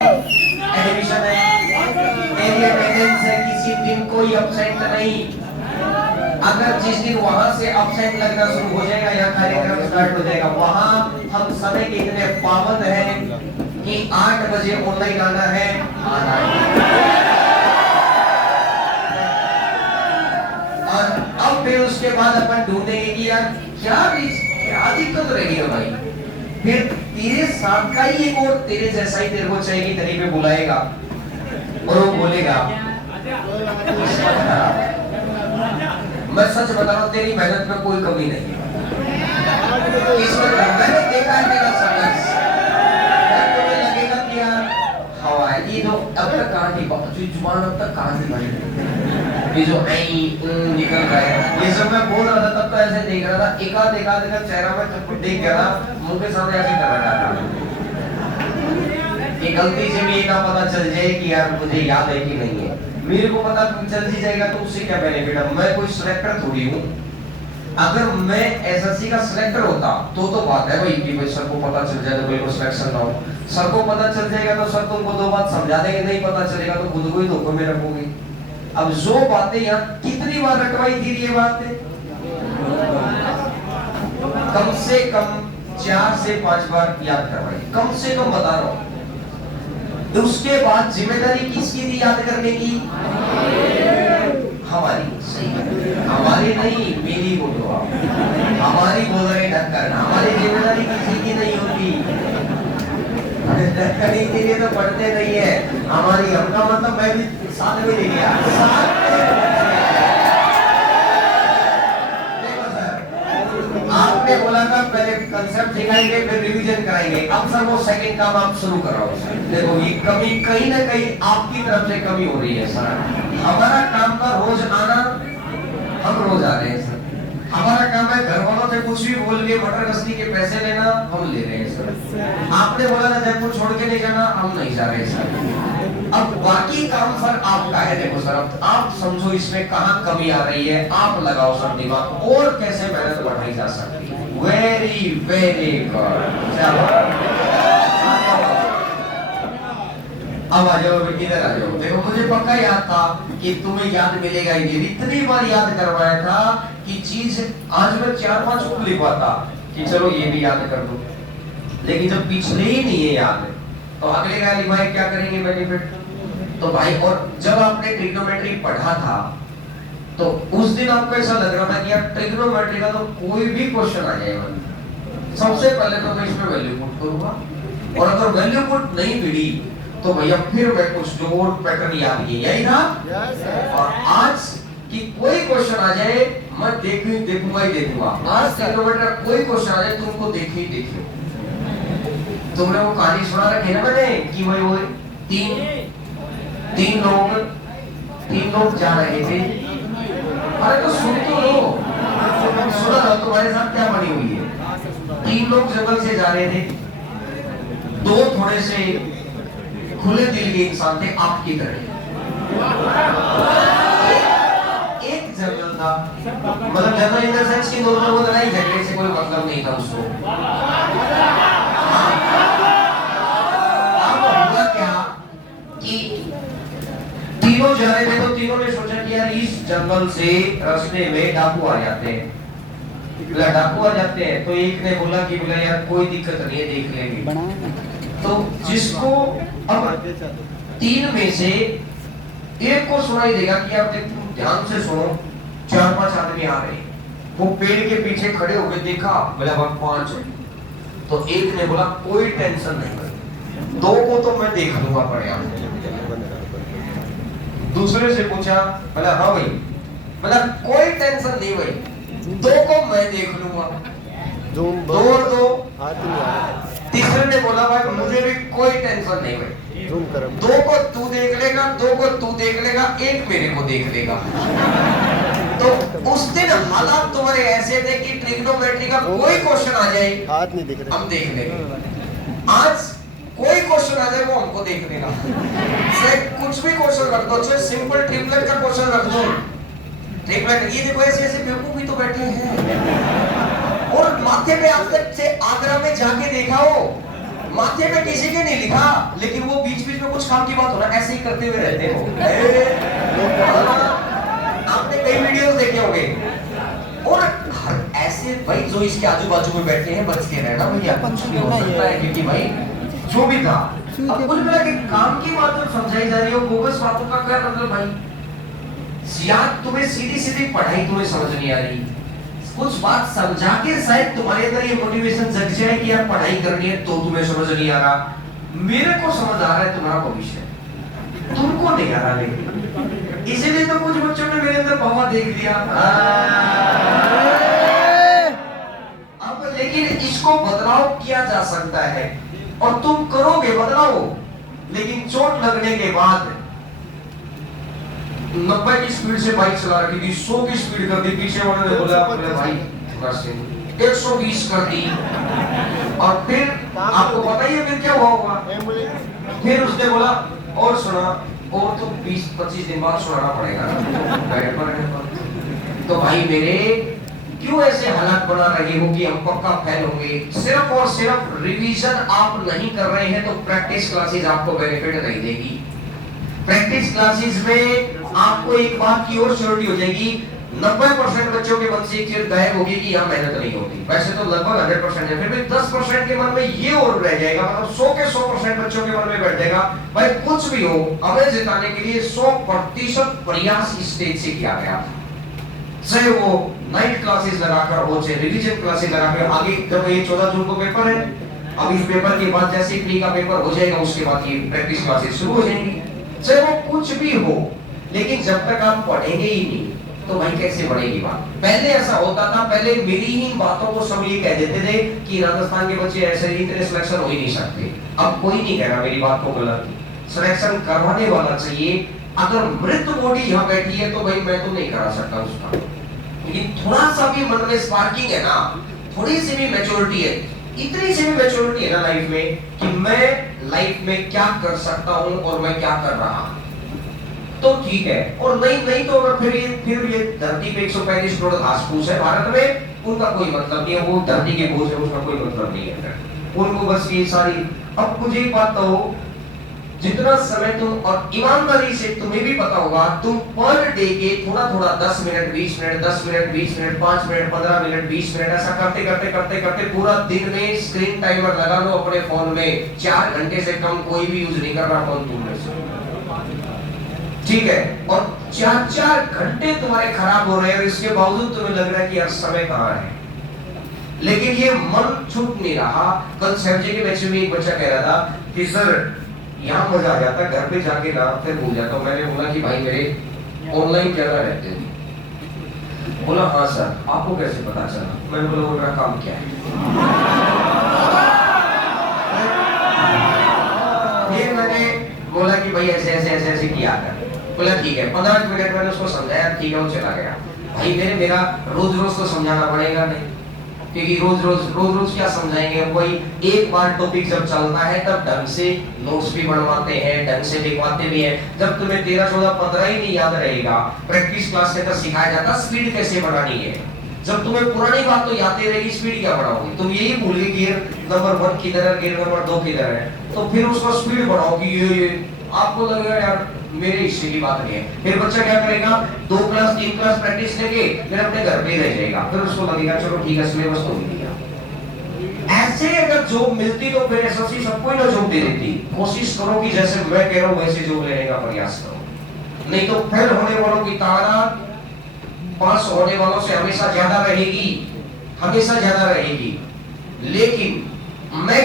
Admission है, मेरी attendance है, किसी दिन कोई अपसेंट नहीं। अगर जिस दिन वहां से अपसेंट लगना शुरू हो जाएगा या कार्यक्रम स्टार्ट हो जाएगा, वहां हम समय के इतने पाबंद हैं कि 8 बजे ऑनलाइन आना है, आना है। और अब फिर उसके बाद अपन ढूंढेंगे कि यार क्या दिक्कत रही है भाई। फिर तेरे साथ का ही एक और तेरे जैसा ही तेरे को चाहिए, कहीं पे बुलाएगा और वो बोलेगा मैं सच बता रहा हूँ तेरी मेहनत में कोई कमी नहीं है। इसमें मैंने देखा है मेरा संघर्ष। तुम्हें लगेगा कि यार हवा है ये जो अब तक कहाँ थी, जो जुबान अब तक कहाँ थी भाई, ये जो निकल रहा है, ये सब मैं बोल रहा था तब तो ऐसे देख रहा था, एकाध चेहरा में जब देख गया ना मुंह के सामने ऐसे कर रहा था कि गलती से भी ना पता चल जाए कि यार मुझे याद है कि नहीं है। मेरे को पता चल ही जाएगा तो उससे क्या बेनिफिट है, मैं कोई सिलेक्टर थोड़ी हूँ। अगर मैं एसएससी का सिलेक्टर होता तो बात है भाई कि भाई सर को पता चल जाए तो कोई को सिलेक्शन ना हो। सर को पता चल जाएगा तो सर तुमको 2 बात समझा देंगे, नहीं पता चलेगा तो खुद को ही धोखे में रखोगे। अब जो बातें यहाँ कितनी बार रटवाई थी ये बातें, कम से कम 4 से 5 बार याद करवाई, कम से कम बता रहा हूँ। तो उसके बाद जिम्मेदारी किसकी थी याद करने की? हमारी। सही, हमारी नहीं, मेरी बोलो आप। हमारी बोल रहे ढक करना, हमारी जिम्मेदारी किसी की नहीं होती। ढक करने के लिए तो पढ़ते नहीं है हमारी, हमका मतलब मैं भी साथ में ले गया। आपने बोला था पहले कंसेप्ट सिखाएंगे फिर रिवीजन कराएंगे, अब सर वो सेकंड काम आप शुरू कराओ। देखो ये कमी कहीं ना कहीं आपकी तरफ से कमी हो रही है सर। हमारा काम था रोज आना, हम रोज आ रहे हैं सर। हमारा काम है घर वालों से कुछ भी बोल के मटर गश्ती के पैसे लेना, हम ले रहे हैं सर। आपने बोला था जयपुर छोड़ के नहीं जाना, हम नहीं जा रहे सर। अब बाकी काम सर आपका है। देखो सर आप समझो इसमें कहाँ कमी आ रही है, आप लगाओ सर दिमाग और कैसे मेहनत बढ़ाई जा सकती है। Very very good. अब आ जाओ इधर आ जाओ। देखो मुझे पक्का याद था कि तुम्हें याद मिलेगा ही नहीं, इतनी बार याद करवाया था कि चीज आज मैं 4-5 को लिखवाता कि चलो ये भी याद कर दो, लेकिन जब पिछले ही नहीं है याद तो अगले का लिखवाए क्या करेंगे बेनिफिट। तो भाई और जब आपने ट्रिग्नोमेट्री पढ़ा था तो उस दिन आपको ऐसा लग रहा था कि यार ट्रिग्नोमेट्री का तो कोई भी क्वेश्चन आ जाएगा, सबसे पहले तो मैं इसमें वैल्यू पुट करूंगा, और अगर वैल्यू पुट नहीं मिली तो भैया फिर मैं कुछ जो और पैटर्न याद किया, यही था। और आज कि कोई क्वेश्चन आ जाए मैं देखूंगा ही देखूंगा। आज ट्रिग्नोमेट्री का कोई क्वेश्चन आ जाए तुमको देखे ही देखे। तुमने वो कहानी सुना रखी ना मैंने कि भाई वो तीन लोग जा रहे थे। अरे तो सुन तो लो, सुना लो तुम्हारे साथ क्या बनी हुई है। 3 लोग जंगल से जा रहे थे, 2 थोड़े से खुले दिल के इंसान थे आपकी तरह। एक जंगल था, मतलब जंगल इन द सेंस कि दोनों लोगों लड़ाई झगड़े से कोई मतलब नहीं था उसको। तीनों जा रहे थे तो तीनों ने सोचा कि यार इस जंगल से रास्ते में डाकू आ जाते हैं, डाकू आ जाते हैं। तो एक ने बोला कि बोला यार कोई दिक्कत नहीं है देख लेंगे। तो जिसको अब 3 में से एक को सुनाई देगा कि यार देख तुम ध्यान से सुनो, 4-5 आदमी आ रहे हैं। वो पेड़ के पीछे खड़े हो गए, देखा बोला 5 है। तो एक ने बोला कोई टेंशन नहीं, 2 को तो मैं देख लूंगा बढ़िया। दूसरे से पूछा, बोला हाँ भाई, बोला कोई टेंशन नहीं भाई, 2 को मैं देख लूंगा। 2 और 2। तीसरे ने बोला भाई मुझे भी कोई टेंशन नहीं भाई, 2 को तू देख लेगा, 2 को तू देख लेगा, 1 मेरे को देख लेगा। तो उस दिन हालात तुम्हारे ऐसे थे कि ट्रिग्नोमेट्री का कोई क्वेश्चन आ जाए हाथ नहीं दिख रहा, हम देख लेंगे। आज कोई क्वेश्चन आ जाए वो हमको देख लेगा। कुछ भी क्वेश्चन रख दो, चाहे सिंपल ट्रिपलेट का क्वेश्चन रख दो, ट्रिपलेट ये देखो ऐसे ऐसे बेवकूफ भी तो बैठे हैं। और माथे पे आज तक से आगरा में जाके देखा हो, माथे पे किसी के नहीं लिखा, लेकिन वो बीच बीच काम की बात हो ना, ऐसे ही करते हुए रहते हो। आपने कई वीडियोस देखे होंगे और हर ऐसे भाई जो इसके आजू बाजू में बैठे हैं, बच के रहना भैया, कुछ भी हो सकता है, क्योंकि भाई जो भी था अब कुल मिला के काम की बात जब समझाई जा रही हो, बोगस बातों का क्या मतलब भाई? याद तुम्हें सीधी सीधी पढ़ाई तुम्हें समझ नहीं आ रही, कुछ बात समझा के शायद तुम्हारे अंदर ये मोटिवेशन जग जाए कि यार पढ़ाई करनी है, तो तुम्हें समझ नहीं आ रहा। मेरे को समझ आ रहा है तुम्हारा भविष्य, तुमको नहीं आ रहा, लेकिन इसीलिए तो कुछ बच्चों ने मेरे अंदर भावा देख लिया। अब लेकिन इसको बदलाव किया जा सकता है और तुम करोगे बदलाव, लेकिन चोट लगने के बाद 90 की स्पीड से बाइक चला रही थी, 100 की स्पीड कर दी, पीछे वाले ने बोला अपने भाई 120 कर दी, और फिर आपको पता ही है फिर क्या हुआ होगा। फिर उसने बोला और सुना, और तो 20-25 दिन बाद सुनाना पड़ेगा बेड पर रहने पर। तो भाई मेरे क्यों ऐसे हालात बना रहे हो कि हम पक्का फेल होंगे? सिर्फ और सिर्फ रिवीजन आप नहीं कर रहे हैं तो प्रैक्टिस क्लासेस आपको बेनिफिट नहीं देगी। प्रैक्टिस क्लासेस में आपको एक बात की और श्योरिटी हो जाएगी, 90% बच्चों के मन से एक चीज गायब होगी कि यहाँ मेहनत नहीं होती। वैसे तो लगभग 100% है, फिर भी 10% के मन में ये और रह जाएगा, मतलब 100 के 100% बच्चों के मन में बैठ जाएगा भाई कुछ भी हो हमें जिताने के लिए 100% प्रयास इस स्टेज से किया गया, चाहे वो नाइट क्लासेस लगाकर हो, चाहे रिवीजन क्लासेस लगाकर। आगे जब ये 14 जून को पेपर है, अब इस पेपर के बाद जैसे प्री का पेपर हो जाएगा उसके बाद ये प्रैक्टिस क्लासेस शुरू हो जाएंगी, चाहे वो कुछ भी हो। लेकिन जब तक आप पढ़ेंगे ही नहीं तो भाई कैसे बढ़ेगी बात? पहले ऐसा होता था, पहले मेरी ही बातों को सब ये कह देते थे कि राजस्थान के बच्चे ऐसे ही इतने सिलेक्शन हो ही नहीं सकते। अब कोई नहीं कह रहा मेरी बात को गलत, सिलेक्शन करवाने वाला चाहिए। अगर मृत बॉडी यहाँ बैठी है तो भाई मैं तो नहीं करा सकता उसका, लेकिन थोड़ा सा भी मन में स्पार्किंग है ना, थोड़ी सी भी मैच्योरिटी है, इतनी सी भी मैच्योरिटी है ना लाइफ में कि मैं लाइफ में क्या कर सकता हूँ और मैं क्या कर रहा हूँ, तो ठीक है। और नहीं तो अगर फिर ये धरती पे 135 करोड़ घास फूस है भारत में, उनका कोई मतलब नहीं है, वो धरती के बोझ है, उसका कोई मतलब नहीं है उनको, बस ये सारी। अब मुझे बात तो जितना समय तुम, और ईमानदारी से तुम्हें भी पता होगा, तुम पर डे के थोड़ा थोड़ा 10 minute 20 minute 10 minute 20 minute 5 minute 15 minute 20 minute ऐसा करते करते करते करते पूरा दिन में स्क्रीन टाइमर लगा लो अपने फोन में। 4 घंटे से कम कोई भी यूज नहीं कर रहा फोन तुम में से, ठीक है? और 4-4 घंटे तुम्हारे खराब हो रहे हैं, इसके बावजूद तुम्हें लग रहा है कि यार समय कहाँ है, लेकिन ये मन छूट नहीं रहा। कल सैमजी के बैच में एक बच्चा कह रहा था कि सर यहाँ मजा आ जाता, घर पे जाके ना फिर भूल जाता हूँ। मैंने बोला कि भाई मेरे ऑनलाइन क्या रहते थे? बोला हाँ सर, आपको कैसे पता चला? मैंने बोला वो मेरा काम क्या है। फिर मैंने बोला कि भाई ऐसे ऐसे ऐसे ऐसे किया कर। बोला ठीक है, 15 मिनट मैंने उसको समझाया, ठीक है, वो चला गया। भाई मेरा रोज रोज तो समझाना पड़ेगा नहीं, क्योंकि रोज रोज क्या समझाएंगे? वही एक बार टॉपिक जब चलता है तब ढंग से नोट्स भी बनवाते हैं, ढंग से लिखवाते भी हैं। जब तुम्हें 13, 14, 15 ही नहीं याद रहेगा, प्रैक्टिस क्लास के अंदर सिखाया जाता स्पीड कैसे बढ़ानी है। जब तुम्हें पुरानी बात तो याद रहेगी, स्पीड क्या बढ़ाओगे? तुम यही भूल गए गियर नंबर 1 किधर है, गियर नंबर 2 किधर है, तो फिर उसका स्पीड बढ़ाओ कि ये आपको लगेगा यार मेरे हिस्से की बात नहीं है। फिर बच्चा क्या करेगा? 2 क्लास 3 क्लास प्रैक्टिस लेके फिर अपने घर पे रह जाएगा, फिर उसको लगेगा चलो ठीक है सिलेबस तो मिल गया। ऐसे अगर जॉब मिलती तो फिर एसएससी सबको ही ना जॉब दे देती। कोशिश करो कि जैसे मैं कह रहा हूँ वैसे जॉब लेने का प्रयास करो, नहीं तो फेल होने वालों की तादाद पास होने वालों से हमेशा ज्यादा रहेगी, हमेशा ज्यादा रहेगी। लेकिन मैं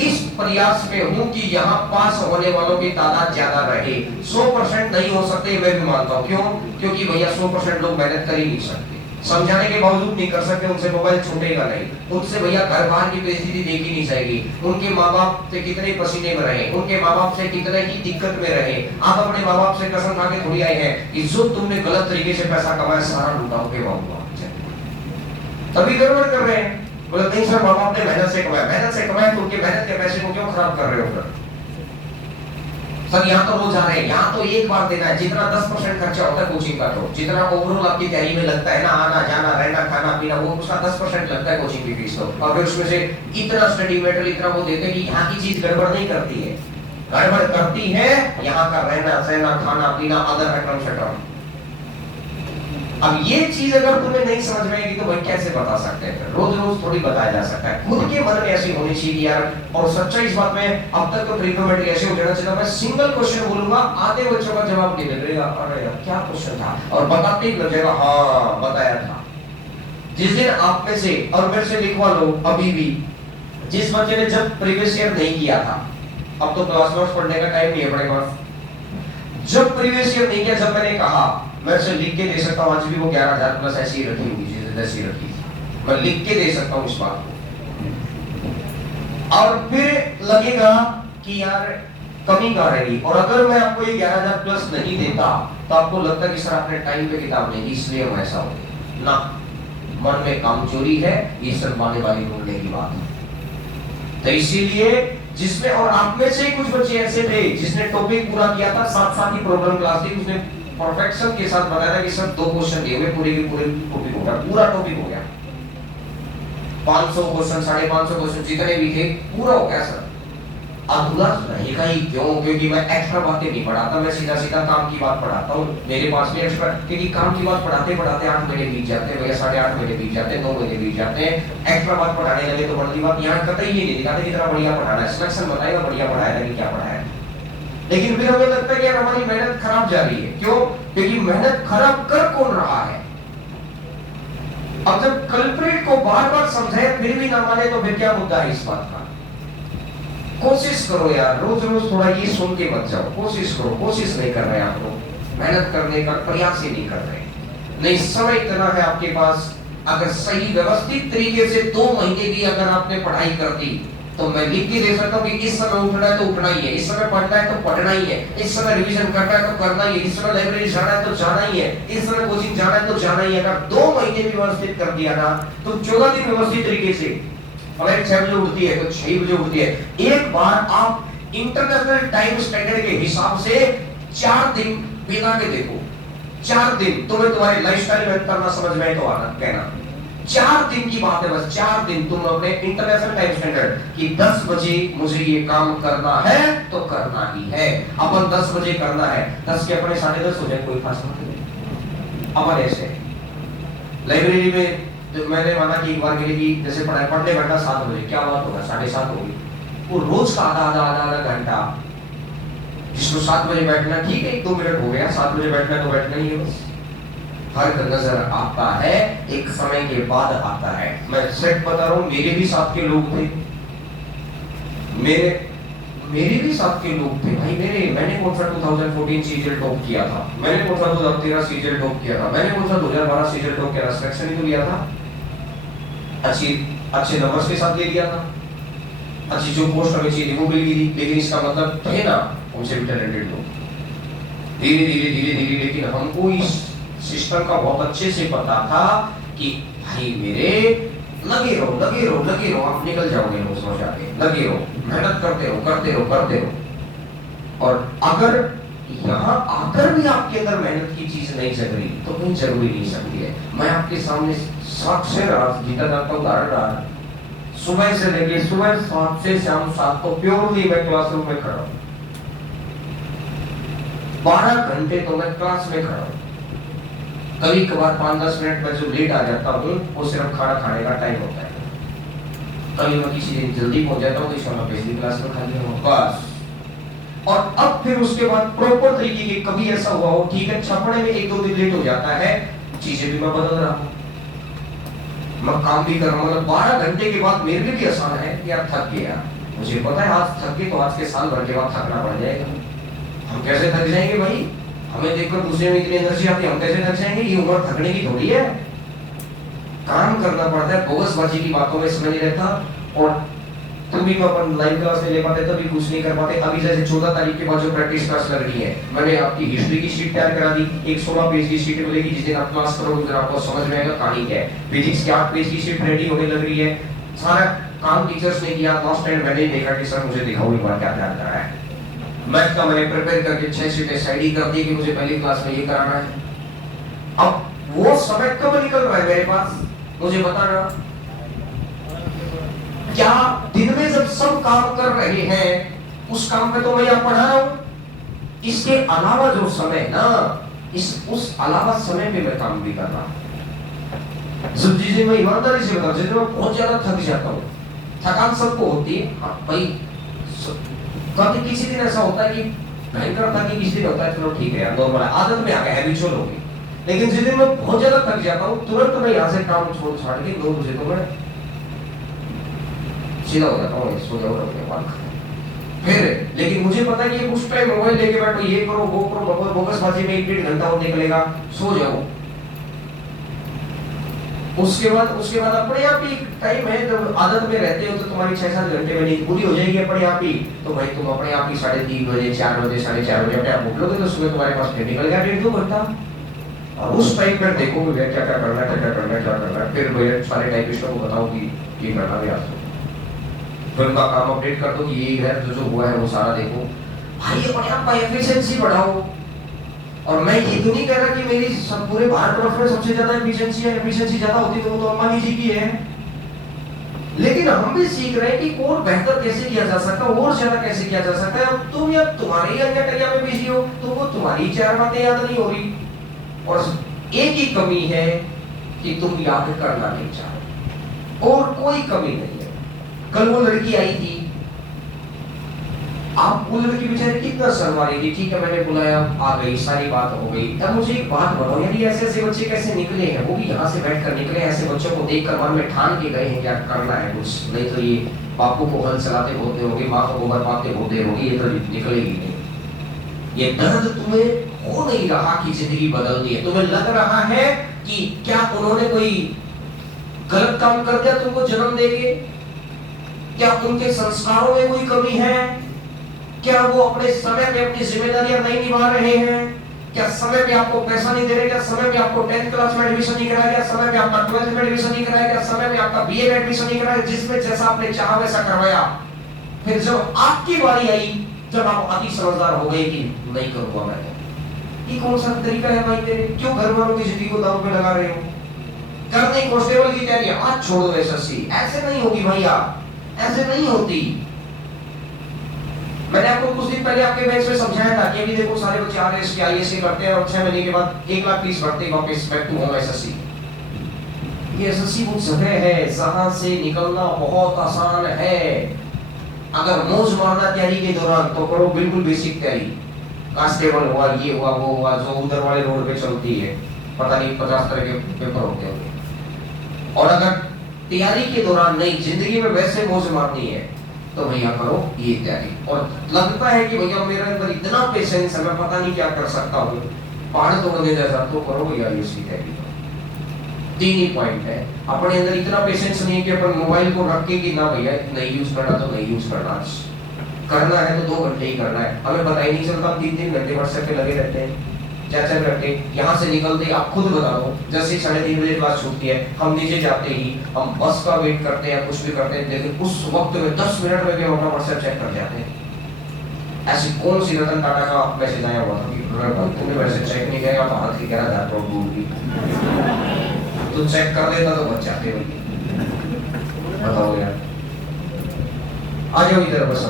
इस प्रयास में हूं कि यहाँ पास होने वालों की तादाद ज्यादा रहे। 100% नहीं हो सकते मैं भी मानता हूँ, क्यों? क्योंकि भैया 100% लोग मेहनत कर ही नहीं सकते, समझाने के बावजूद नहीं कर सकते, उनसे मोबाइल छूटेगा नहीं, उनसे भैया घर बाहर की परिस्थिति देखी नहीं जाएगी, उनके माँ बाप से कितने पसीने में रहे, उनके माँ बाप से कितने ही दिक्कत में रहे। आप अपने माँ बाप से कसम खा के थोड़ी आए हैं कि जो तुमने गलत तरीके से पैसा कमाया सारा लुटाओगे बाबू, तभी गड़बड़ कर रहे हैं। बोले नहीं सर माँ बाप ने मेहनत से कमाया तो उनके मेहनत के पैसे को क्यों खराब कर रहे हो? सर यहाँ तो रोज आ रहे हैं, यहाँ तो एक बार देना है, जितना 10% खर्चा होता है कोचिंग का, तो जितना ओवरऑल आपकी तैयारी में लगता है ना, आना जाना रहना खाना पीना, वो उसका 10% लगता है कोचिंग की फीस। तो और फिर उसमें से इतना स्टडी मटेरियल इतना वो देते हैं कि यहाँ की चीज गड़बड़ नहीं करती है। गड़बड़ करती है यहाँ का रहना सहना खाना पीना अदर अटरम शटरम। अब ये चीज अगर तुम्हें नहीं समझ में आएगी तो भाई कैसे बता सकते हैं? रोज रोज थोड़ी बताया जा सकता है। खुद के मन में ऐसी होनी चाहिए यार। और सच्चाई इस बात में अब तक तो ट्रिग्नोमेट्री ऐसे हो जाना चाहिए, मैं सिंगल क्वेश्चन बोलूंगा, आधे बच्चों का जवाब नहीं मिलेगा, अरे यार क्या क्वेश्चन था, और बताते ही लग जाएगा हाँ बताया था। जिस दिन आप में से और मेरे से लिखवा लो अभी भी, जिस बच्चे ने जब प्रीवियस ईयर नहीं किया था, अब तो क्लास नोट्स पढ़ने का टाइम नहीं है अपने पास, जब प्रीवियस ईयर नहीं किया, जब मैंने कहा मैं उसे लिख के दे सकता हूँ, आज भी वो 11,000 प्लस ऐसी ही रखी होगी जैसे 10 ही रखी, मैं लिख के दे सकता हूँ इस बात को। और फिर लगेगा कि यार कमी कहाँ रहेगी, और अगर मैं आपको ये 11,000 प्लस नहीं देता तो आपको लगता कि सर आपने टाइम पे किताब नहीं दी इसलिए हम ऐसा हो ना, मन में कामचोरी है, ये शर्माने वाली बोलने की बात है। तो इसीलिए जिसमें, और आप में से कुछ बच्चे ऐसे थे जिसने टॉपिक पूरा किया था, साथ साथ ही प्रॉब्लम क्लास थी, उसने परफेक्शन के साथ बताया था कि सर 2 क्वेश्चन दिए हुए पूरे के पूरे टॉपिक हो गया, पूरा टॉपिक हो गया, 500 क्वेश्चन 550 क्वेश्चन जितने भी थे पूरा हो गया सर। अधूरा रहेगा ही क्यों? क्योंकि मैं एक्स्ट्रा बातें नहीं पढ़ाता, मैं सीधा सीधा काम की बात पढ़ाता हूँ। मेरे पास भी एक्स्ट्रा, क्योंकि काम की बात पढ़ाते पढ़ाते 8 महीने बीत जाते हैं, 8.5 महीने बीत जाते हैं, 2 महीने बीत जाते हैं। एक्स्ट्रा बात पढ़ाने लगे तो बड़ी बात यहाँ कतई ही नहीं दिखाते कितना बढ़िया पढ़ाना है, सिलेक्शन बताएगा बढ़िया पढ़ाया कि क्या पढ़ाया, लेकिन फिर हमें लगता है कि हमारी मेहनत खराब जा रही है। क्यों? क्योंकि मेहनत खराब कर कौन रहा है? अब जब कल्प्रिट को बार बार समझाए फिर भी ना माने तो फिर क्या मुद्दा है इस बात का? कोशिश करो यार, रोज रोज थोड़ा ये सुन के मत जाओ, कोशिश करो। कोशिश नहीं कर रहे आप लोग, मेहनत करने का प्रयास ही नहीं कर रहे। नहीं, समय इतना है आपके पास, अगर सही व्यवस्थित तरीके से 2 महीने भी अगर आपने पढ़ाई कर दी तो मैं लिख के दे सकता हूँ कि इस समय उठना है तो उठना ही है, इस समय पढ़ना है तो पढ़ना ही है, इस समय रिवीजन करना है तो करना ही है, इस समय लाइब्रेरी जाना है तो जाना ही है, इस समय कोचिंग जाना है तो जाना ही है। अगर 2 महीने भी व्यवस्थित कर दिया ना तो 14 दिन व्यवस्थित तरीके से, फ्लाइट 6 बजे उठती है तो 6 बजे उठती है, एक बार आप इंटरनेशनल टाइम स्टैंडर्ड के हिसाब से 4 दिन बिता के देखो, 4 दिन तुम्हें तुम्हारी लाइफस्टाइल में करना समझ में तो आना, कहना 4 दिन की बात है, बस 4 दिन तुम अपने इंटरनेशनल टाइम स्टैंडर्ड कि 10 बजे मुझे ये काम करना है तो करना ही है। अपन 10 बजे करना है, 10 के अपने 10:30 हो जाए कोई खास बात नहीं। अपन ऐसे लाइब्रेरी में तो मैंने माना कि एक बार के लिए जैसे पढ़ने बैठा 7 बजे, क्या बात होगा 7:30 होगी, वो रोज का आधा घंटा, जिसको 7 बजे बैठना ठीक है, 1-2 मिनट हो गया, 7 बजे बैठना तो बैठना ही है बस। फर्क नजर आता है, एक समय के बाद आता है। मैं सेट बता रहा हूँ, मेरे भी साथ के लोग थे, मेरे भी साथ के लोग थे भाई। मैंने कौन सा 2014 सीजीएल टॉप किया था, मैंने कौन सा 2013 सीजीएल टॉप किया था, मैंने कौन सा 2012 सीजीएल टॉप किया था, सिलेक्शन ही तो लिया था, अच्छे नंबर्स के साथ ले लिया था, अच्छी जो पोस्ट हमें चाहिए वो मिल गई। लेकिन इसका मतलब थे ना उनसे भी टैलेंटेड लोग, धीरे धीरे लेकिन हमको इस सिस्टम का बहुत अच्छे से पता था कि भाई मेरे लगे रहो, आप निकल जाओगे रोज रोज आके, लगे रहो, मेहनत करते रहो। और अगर यहाँ आकर भी आपके अंदर मेहनत की चीज नहीं जग रही तो कहीं जग भी नहीं सकती है। मैं आपके सामने साक्ष्य जीता जाता हूँ, उदाहरण रहा, सुबह से लेके सुबह 7 से शाम 7 तो प्योरली मैं क्लासरूम में खड़ा हूँ, 12 घंटे तो मैं क्लास में खड़ा हूँ। कभी कभार 5-10 मिनट में जो लेट आ जाता हूँ वो सिर्फ खाना खाने का टाइम होता है, कभी मैं किसी दिन जल्दी पहुंच जाता हूँ तो इसमें पहली क्लास में खा लिया हूँ बस। और अब फिर उसके बाद प्रॉपर तरीके की, कभी ऐसा हुआ हो ठीक है छपने में 1-2 दिन लेट हो जाता है, चीजें भी मैं बदल रहा हूँ, मैं काम भी कर रहा हूँ। 12 घंटे के बाद मेरे लिए भी आसान है कि यार थक गया, मुझे पता है आज थक गए तो आज के साल भर के बाद थकना पड़ जाएगा। हम कैसे थक जाएंगे भाई, हमें देखकर दूसरे में इतनी एनर्जी आती है, हम कैसे थक जाएंगे? ये उम्र थकने की थोड़ी है, काम करना पड़ता है। बोगसबाजी की बातों में समय नहीं रहता, और तुम भी अपन लाइव क्लास में ले पाते तभी कुछ नहीं कर पाते। अभी जैसे 14 तारीख के बाद जो प्रैक्टिस क्लास लग रही है, मैंने आपकी हिस्ट्री की शीट तैयार करा दी, एक 16 पेज की शीट मिलेगी, जिस दिन आप क्लास करोगे उस दिन आपको समझ में आएगा कहानी क्या है। फिजिक्स की 8 पेज की शीट रेडी होने लग रही है, सारा काम टीचर्स ने किया, लास्ट टाइम मैंने देखा कि सर मुझे दिखाओ एक बार क्या तैयार कर रहा है। मैथ का मैंने प्रिपेयर करके 6 शीटें साइड कर दी कि मुझे पहली क्लास में ये कराना है। अब वो समय कब निकल रहा है मेरे पास, मुझे बताना। क्या दिन में जब सब काम कर रहे हैं उस काम पे तो मैं यहाँ पढ़ा रहा हूँ, इसके अलावा जो समय ना, उस अलावा समय पे मैं काम भी कर रहा हूँ। सब चीजें मैं ईमानदारी से बताऊँ, जिसमें मैं बहुत ज्यादा थक जाता हूँ। थकान सबको होती है, हाँ भाई, कभी किसी दिन ऐसा होता है कि भयंकर था, कि किसी दिन होता है चलो ठीक है यार, नॉर्मल है, आदत में आ गया, हैबिचुअल हो गई। लेकिन जिस दिन मैं बहुत ज्यादा थक जाता हूँ, तुरंत मैं यहाँ से काम छोड़ छाड़ के 2 बजे तो मैं सीधा हो जाता हूँ, सो जाओ अपने बाल। फिर लेकिन मुझे पता है कि उस टाइम मोबाइल लेके बैठो, ये करो वो करो, बोगसबाजी में 1-1.5 घंटा और निकलेगा, सो जाओ। उसके बाद अपने आप ही टाइम है, जब आदत में रहते हो तो तुम्हारी 6-7 घंटे में नींद पूरी हो जाएगी अपने आप ही। तो भाई तुम अपने आप ही 3:30 बजे, 4 बजे, 4:30 बजे अपने आप उठ लोगे, तो सुबह तुम्हारे पास फिर निकल गया 1.5-2 घंटा। और उस टाइम पर देखो क्या क्या करना है, फिर भैया सारे टाइपिस्टों को बताओ कि ये करना है आज, फिर उनका काम अपडेट कर दो कि ये है, जो हुआ है वो सारा देखो। भाई अपने आप का एफिशिएंसी बढ़ाओ। और मैं ये तो नहीं कह रहा कि मेरी सब पूरे भारतवर्ष में सबसे ज्यादा एफिशिएंसी ज्यादा होती तो वो तो अंबानी जी की है, लेकिन हम भी सीख रहे हैं कि और बेहतर कैसे किया जा सकता है, और ज्यादा कैसे किया जा सकता है। अब तुम या तुम्हारे ही अंगटैया में बिजी हो, तो वो तुम्हारी 4 बातें याद नहीं हो रही। और एक ही कमी है कि तुम याद करना नहीं चाहो, और कोई कमी नहीं है। कल वो लड़की आई थी, आप वो लड़की बेचारी कितना शर्मा रही थी, ठीक है मैंने बुलाया, आ गई, सारी बात हो गई। अब मुझे एक बात बताओ यार, ऐसे ऐसे बच्चे कैसे निकले हैं, वो भी यहाँ से बैठकर निकले, ऐसे बच्चों को देखकर मन में ठान के गए हैं क्या करना है कुछ, नहीं तो ये बापू को हल चलाते होते होंगे, माँ को गोबर पाते होते होंगे, ये तो निकलेगी नहीं। ये दर्द तुम्हें हो नहीं रहा कि जिंदगी बदल दी है, तुम्हें लग रहा है कि क्या उन्होंने कोई गलत काम कर दिया तुमको जन्म देके, क्या उनके संस्कारों में कोई कमी है, क्या वो अपने समय पे अपनी जिम्मेदारियां नहीं निभा रहे हैं, क्या समय पे आपको पैसा नहीं दे रहे, क्या समय पे आपको 10th क्लास में एडमिशन नहीं कराया, क्या समय पे आपका 12th में एडमिशन नहीं कराया, क्या समय पे आपका बीए में एडमिशन नहीं कराया, जिसमें जैसा आपने चाहा वैसा करवाया। फिर जब आपकी बारी आई, जब आप अति समझदार हो गए कि नहीं करूंगा मैं, ये कौन सा तरीका है भाई मेरे, क्यों घर वालों की जिंदगी को दांव पे लगा रहे हो। करने कांस्टेबल की तैयारी आज छोड़ दो, एसएससी ऐसे नहीं होगी भैया, ऐसे नहीं होती। मैंने आपको कुछ दिन पहले आपके बैच में समझाया था कि अभी देखो सारे बच्चे आरएस के आईएएस के करते हैं और 6 महीने के बाद 1 लाख फीस भरते हैं वापस बैक टू होम एसएससी। ये एसएससी वो जगह है जहां से निकलना बहुत आसान है। अगर मौज मारना तैयारी के दौरान तो करो बिल्कुल बेसिक तैयारी, कांस्टेबल हुआ, ये हुआ, वो हुआ, जो उधर वाले रोड पे चलती है, पता नहीं 50 तरह के पेपर होते होंगे। और अगर तैयारी के दौरान नहीं, जिंदगी में वैसे मौज मारनी है तो भैया करो ये तैयारी। और लगता है कि भैया मेरे अंदर इतना पेशेंस है, मैं पता नहीं क्या कर सकता हूँ, पहाड़ तोड़ने जैसा, तो करो भैया इसकी तैयारी। 3 ही पॉइंट है। अपने अंदर इतना पेशेंस नहीं है कि अपन मोबाइल को रख के कि ना भैया नहीं यूज करना तो नहीं यूज करना, करना है तो 2 घंटे ही करना है। हमें पता ही नहीं चलता, हम 3-3 घंटे व्हाट्सएप पे लगे रहते हैं, 4-4 घंटे। यहाँ से निकलते आप खुद बता दो, जैसे 3:30 बजे क्लास छूटती है, हम नीचे जाते ही हम बस का वेट करते हैं, कुछ भी करते हैं, लेकिन उस वक्त में 10 मिनट में भी हम अपना व्हाट्सएप चेक कर जाते हैं। ऐसी कौन सी रतन टाटा का मैसेज आया हुआ था कि तुमने वैसे चेक नहीं किया, भारत की 11,000 करोड़ दूर की, तो चेक कर लेता तो बच जाते। बताओ यार, आ जाओ इधर बस।